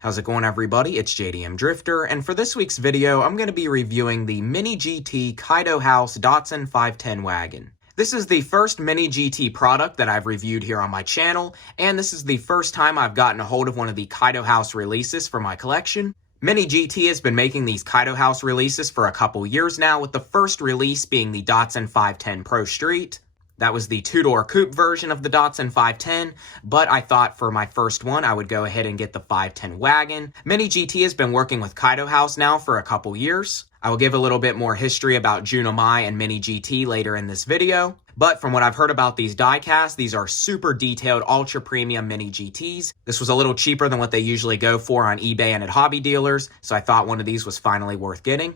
How's it going, everybody? It's JDM Drifter, and for this week's video, I'm going to be reviewing the Mini GT Kaido House Datsun 510 wagon. This is the first Mini GT product that I've reviewed here on my channel, and this is the first time I've gotten a hold of one of the Kaido House releases for my collection. Mini GT has been making these Kaido House releases for a couple years now, with the first release being the Datsun 510 Pro Street. That was the two-door coupe version of the Datsun 510, but I thought for my first one, I would go ahead and get the 510 wagon. Mini GT has been working with Kaido House now for a couple years. I will give a little bit more history about Junamai and Mini GT later in this video. But from what I've heard about these diecasts, these are super detailed, ultra premium Mini GTs. This was a little cheaper than what they usually go for on eBay and at hobby dealers, so I thought one of these was finally worth getting.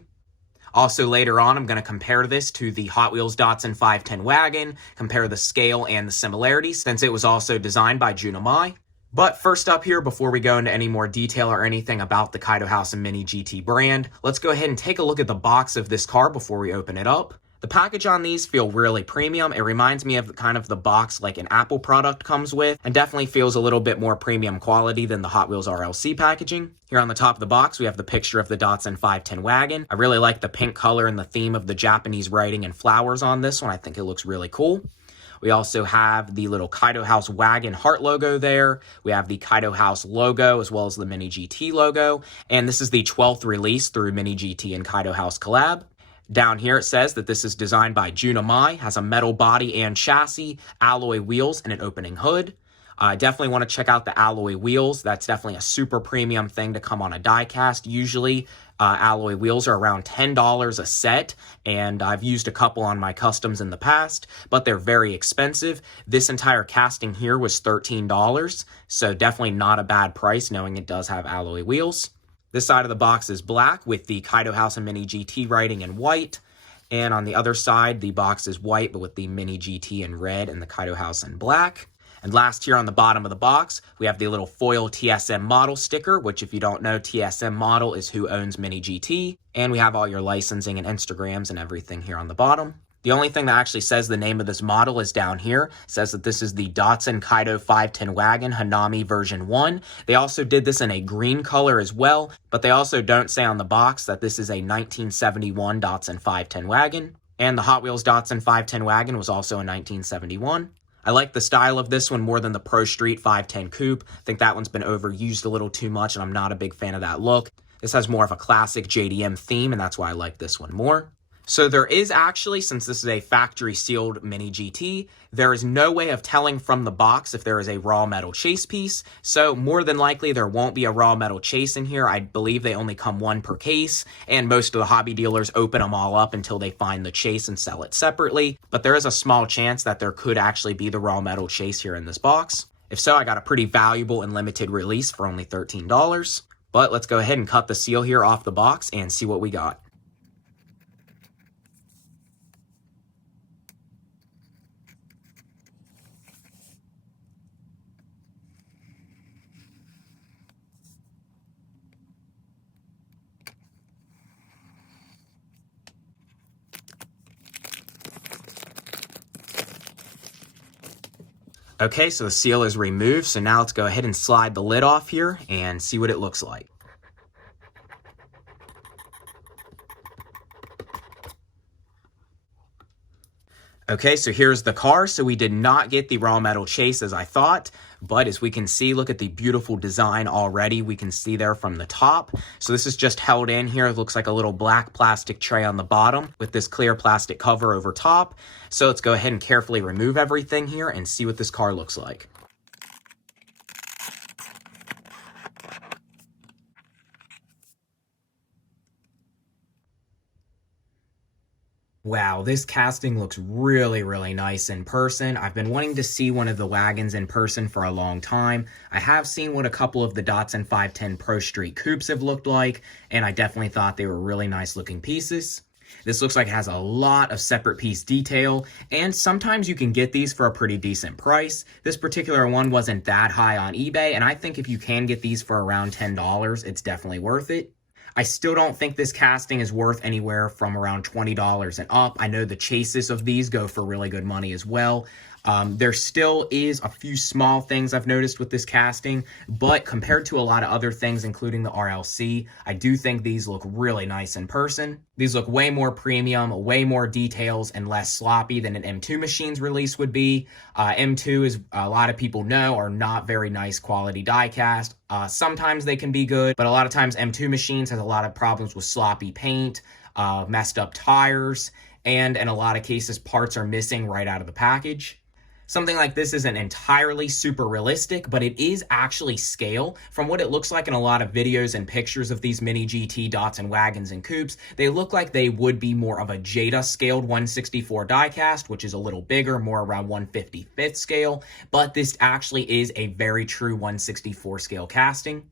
Also, later on, I'm going to compare this to the Hotwheels Datsun 510 wagon, compare the scale and the similarities, since it was also designed by Junamai. But first up here, before we go into any more detail or anything about the Kaido House and Mini GT brand, let's go ahead and take a look at the box of this car before we open it up. The package on these feel really premium. It reminds me of kind of the box like an Apple product comes with, and definitely feels a little bit more premium quality than the Hot Wheels RLC packaging. Here on the top of the box, we have the picture of the Datsun 510 wagon. I really like the pink color and the theme of the Japanese writing and flowers on this one. I think it looks really cool. We also have the little Kaido House wagon heart logo there. We have the Kaido House logo as well as the Mini GT logo. And this is the 12th release through Mini GT and Kaido House collab. Down here it says that this is designed by Junamai, has a metal body and chassis, alloy wheels, and an opening hood. I definitely want to check out the alloy wheels. That's definitely a super premium thing to come on a diecast. Usually alloy wheels are around $10 a set, and I've used a couple on my customs in the past, but they're very expensive. This entire casting here was $13, so definitely not a bad price knowing it does have alloy wheels. This side of the box is black with the Kaido House and Mini GT writing in white. And on the other side, the box is white, but with the Mini GT in red and the Kaido House in black. And last here on the bottom of the box, we have the little foil TSM model sticker, which if you don't know, TSM model is who owns Mini GT. And we have all your licensing and Instagrams and everything here on the bottom. The only thing that actually says the name of this model is down here. It says that this is the Datsun Kaido 510 wagon Hanami version 1. They also did this in a green color as well, but they also don't say on the box that this is a 1971 Datsun 510 wagon. And the Hot Wheels Datsun 510 wagon was also in 1971. I like the style of this one more than the Pro Street 510 Coupe. I think that one's been overused a little too much, and I'm not a big fan of that look. This has more of a classic JDM theme, and that's why I like this one more. So there is actually, since this is a factory sealed Mini GT, there is no way of telling from the box if there is a raw metal chase piece. So more than likely there won't be a raw metal chase in here. I believe they only come one per case, and most of the hobby dealers open them all up until they find the chase and sell it separately. But there is a small chance that there could actually be the raw metal chase here in this box. If so, I got a pretty valuable and limited release for only $13. But let's go ahead and cut the seal here off the box and see what we got. Okay, so the seal is removed, so now let's go ahead and slide the lid off here and see what it looks like. Okay, so here's the car. So we did not get the raw metal chase as I thought, but as we can see, look at the beautiful design already. We can see there from the top. So this is just held in here. It looks like a little black plastic tray on the bottom with this clear plastic cover over top. So let's go ahead and carefully remove everything here and see what this car looks like. Wow, this casting looks really, really nice in person. I've been wanting to see one of the wagons in person for a long time. I have seen what a couple of the Datsun 510 Pro Street Coupes have looked like, and I definitely thought they were really nice looking pieces. This looks like it has a lot of separate piece detail, and sometimes you can get these for a pretty decent price. This particular one wasn't that high on eBay, and I think if you can get these for around $10, it's definitely worth it. I still don't think this casting is worth anywhere from around $20 and up. I know the chases of these go for really good money as well. There still is a few small things I've noticed with this casting, but compared to a lot of other things, including the RLC, I do think these look really nice in person. These look way more premium, way more details, and less sloppy than an M2 machine's release would be. M2, as a lot of people know, are not very nice quality die cast. Sometimes they can be good, but a lot of times M2 machines has a lot of problems with sloppy paint, messed up tires, and in a lot of cases, parts are missing right out of the package. Something like this isn't entirely super realistic, but it is actually scale. From what it looks like in a lot of videos and pictures of these Mini GT Datsun wagons and coupes, they look like they would be more of a Jada scaled 1/64 diecast, which is a little bigger, more around 1/55 scale, but this actually is a very true 1/64 scale casting.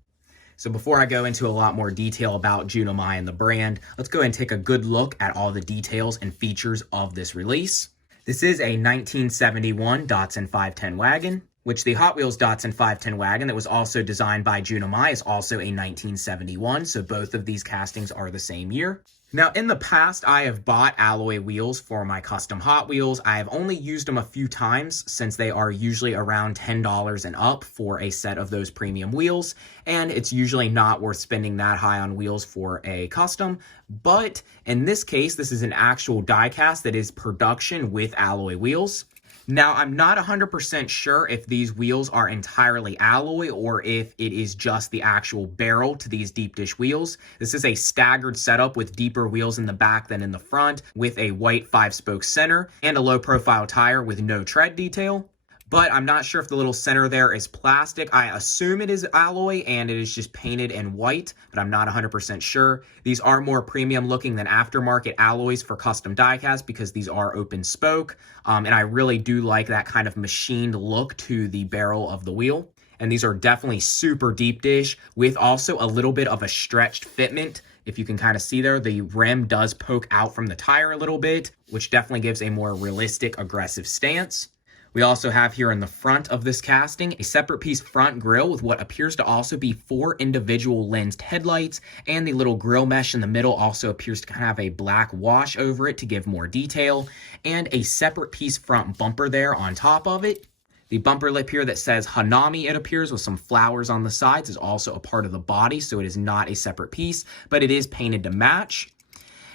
So before I go into a lot more detail about Junimai and the brand, let's go ahead and take a good look at all the details and features of this release. This is a 1971 Datsun 510 wagon, which the Hot Wheels Datsun 510 wagon that was also designed by Junimai is also a 1971, so both of these castings are the same year. Now, in the past, I have bought alloy wheels for my custom Hot Wheels. I have only used them a few times since they are usually around $10 and up for a set of those premium wheels, and it's usually not worth spending that high on wheels for a custom. But in this case, this is an actual diecast that is production with alloy wheels. Now, I'm not 100% sure if these wheels are entirely alloy or if it is just the actual barrel to these deep dish wheels. This is a staggered setup with deeper wheels in the back than in the front, with a white 5-spoke center and a low-profile tire with no tread detail. But I'm not sure if the little center there is plastic. I assume it is alloy and it is just painted in white, but I'm not 100% sure. These are more premium looking than aftermarket alloys for custom diecast because these are open spoke. And I really do like that kind of machined look to the barrel of the wheel. And these are definitely super deep dish with also a little bit of a stretched fitment. If you can kind of see there, the rim does poke out from the tire a little bit, which definitely gives a more realistic, aggressive stance. We also have here in the front of this casting a separate piece front grille with what appears to also be 4 individual lensed headlights, and the little grille mesh in the middle also appears to kind of have a black wash over it to give more detail, and a separate piece front bumper there on top of it. The bumper lip here that says Hanami, it appears, with some flowers on the sides, is also a part of the body, so it is not a separate piece, but it is painted to match.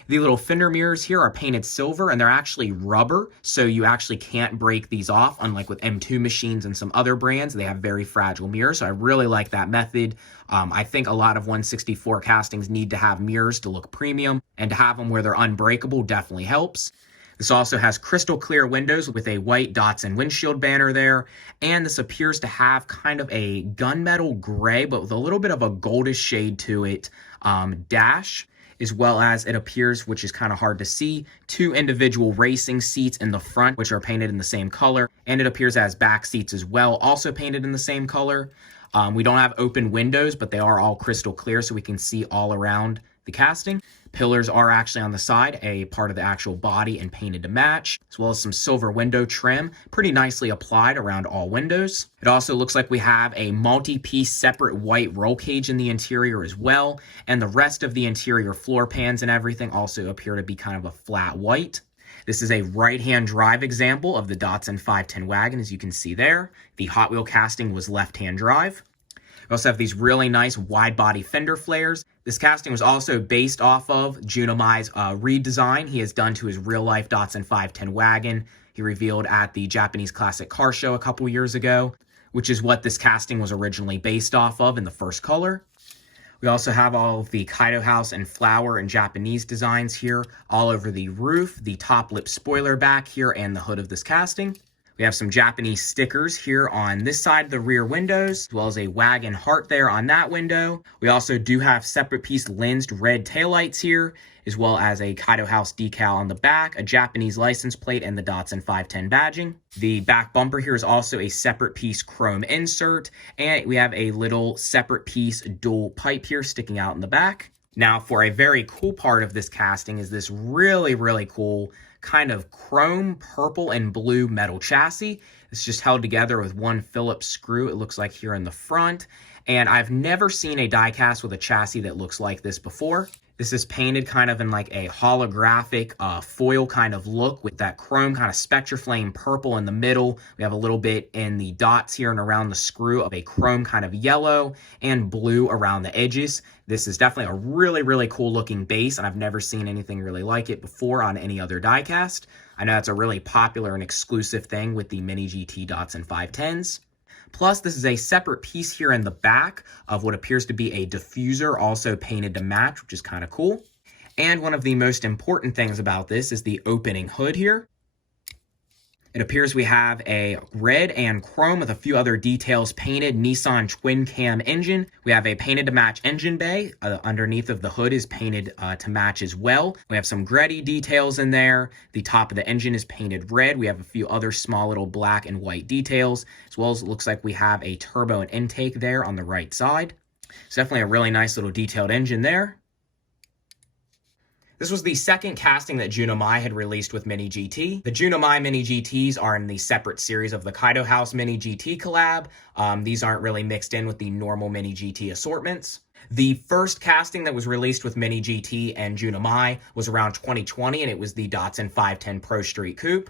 The little fender mirrors here are painted silver, and they're actually rubber, so you actually can't break these off, unlike with M2 machines and some other brands. They have very fragile mirrors, so I really like that method. I think a lot of 1/64 castings need to have mirrors to look premium, and to have them where they're unbreakable definitely helps. This also has crystal clear windows with a white Datsun windshield banner there, and this appears to have kind of a gunmetal gray, but with a little bit of a goldish shade to it, dash, as well as it appears, which is kind of hard to see, 2 individual racing seats in the front, which are painted in the same color, and it appears as back seats as well, also painted in the same color. We don't have open windows, but they are all crystal clear, so we can see all around the casting. Pillars are actually on the side, a part of the actual body and painted to match, as well as some silver window trim, pretty nicely applied around all windows. It also looks like we have a multi-piece separate white roll cage in the interior as well, and the rest of the interior floor pans and everything also appear to be kind of a flat white. This is a right-hand drive example of the Datsun 510 wagon, as you can see there. The Hot Wheel casting was left-hand drive. We also have these really nice wide-body fender flares. This casting was also based off of Junimai's redesign he has done to his real-life Datsun 510 wagon he revealed at the Japanese Classic Car Show a couple years ago, which is what this casting was originally based off of in the first color. We also have all of the Kaido house and flower and Japanese designs here all over the roof, the top lip spoiler back here, and the hood of this casting. We have some Japanese stickers here on this side of the rear windows, as well as a wagon heart there on that window. We also do have separate piece lensed red taillights here, as well as a Kaido house decal on the back, a Japanese license plate, and the Datsun 510 badging. The back bumper here is also a separate piece chrome insert, and we have a little separate piece dual pipe here sticking out in the back. Now, for a very cool part of this casting is this really, really cool kind of chrome, purple, and blue metal chassis. It's just held together with one Phillips screw, it looks like here in the front. And I've never seen a diecast with a chassis that looks like this before. This is painted kind of in like a holographic foil kind of look with that chrome kind of Spectraflame purple in the middle. We have a little bit in the dots here and around the screw of a chrome kind of yellow and blue around the edges. This is definitely a really, really cool looking base, and I've never seen anything really like it before on any other diecast. I know it's a really popular and exclusive thing with the Mini GT Datsun 510s. Plus, this is a separate piece here in the back of what appears to be a diffuser, also painted to match, which is kind of cool. And one of the most important things about this is the opening hood here. It appears we have a red and chrome with a few other details painted Nissan twin cam engine. We have a painted to match engine bay. Underneath of the hood is painted to match as well. We have some Greddy details in there. The top of the engine is painted red. We have a few other small little black and white details, as well as it looks like we have a turbo and intake there on the right side. It's definitely a really nice little detailed engine there. This was the second casting that Untitled had released with Mini GT. The Untitled Mini GTs are in the separate series of the Kaido House Mini GT collab. These aren't really mixed in with the normal Mini GT assortments. The first casting that was released with Mini GT and Untitled was around 2020, and it was the Datsun 510 Pro Street Coupe.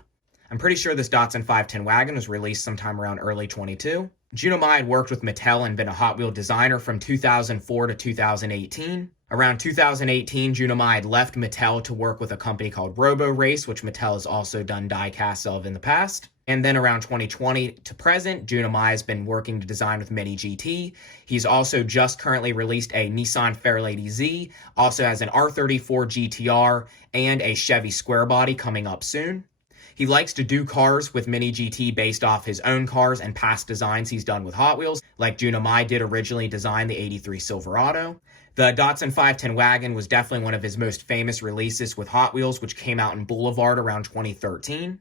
I'm pretty sure this Datsun 510 Wagon was released sometime around early 22. Untitled had worked with Mattel and been a Hot Wheel designer from 2004 to 2018. Around 2018, Untitled left Mattel to work with a company called Robo Race, which Mattel has also done die-casts of in the past. And then around 2020 to present, Untitled has been working to design with Mini GT. He's also just currently released a Nissan Fairlady Z, also has an R34 GTR, and a Chevy Square Body coming up soon. He likes to do cars with Mini GT based off his own cars and past designs he's done with Hot Wheels, like Untitled did originally design the '83 Silverado. The Datsun 510 Wagon was definitely one of his most famous releases with Hot Wheels, which came out in Boulevard around 2013.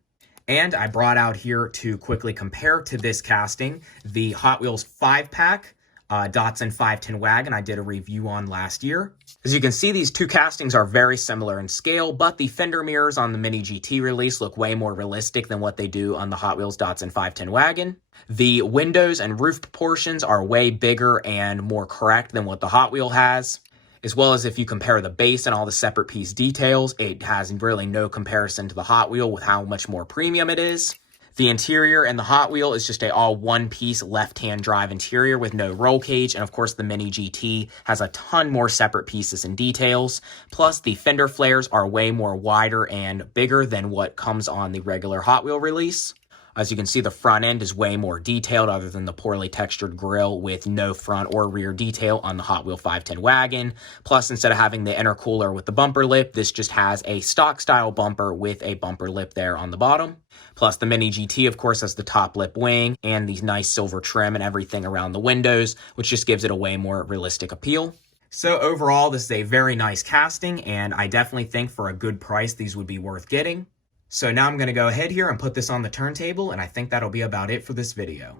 And I brought out here to quickly compare to this casting the Hot Wheels 5-pack Datsun 510 Wagon I did a review on last year. As you can see, these two castings are very similar in scale, but the fender mirrors on the Mini GT release look way more realistic than what they do on the Hot Wheels Datsun 510 Wagon. The windows and roof proportions are way bigger and more correct than what the Hot Wheel has. As well as if you compare the base and all the separate piece details, it has really no comparison to the Hot Wheel with how much more premium it is. The interior and the Hot Wheel is just a all one-piece left-hand drive interior with no roll cage, and of course the Mini GT has a ton more separate pieces and details. Plus, the fender flares are way more wider and bigger than what comes on the regular Hot Wheel release. As you can see, the front end is way more detailed other than the poorly textured grille with no front or rear detail on the Hot Wheel 510 Wagon. Plus, instead of having the intercooler with the bumper lip, this just has a stock style bumper with a bumper lip there on the bottom. Plus, the Mini GT, of course, has the top lip wing and these nice silver trim and everything around the windows, which just gives it a way more realistic appeal. So overall, this is a very nice casting, and I definitely think for a good price, these would be worth getting. So now I'm going to go ahead here and put this on the turntable, and I think that'll be about it for this video.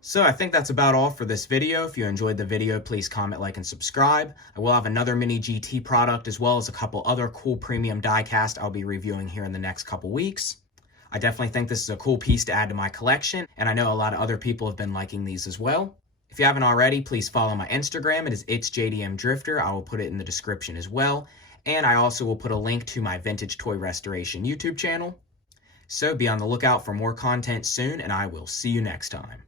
So I think that's about all for this video. If you enjoyed the video, please comment, like, and subscribe. I will have another Mini GT product as well as a couple other cool premium diecast I'll be reviewing here in the next couple weeks. I definitely think this is a cool piece to add to my collection, and I know a lot of other people have been liking these as well. If you haven't already, please follow my Instagram. It is itsjdmdrifter. I will put it in the description as well. And I also will put a link to my vintage toy restoration YouTube channel. So be on the lookout for more content soon, and I will see you next time.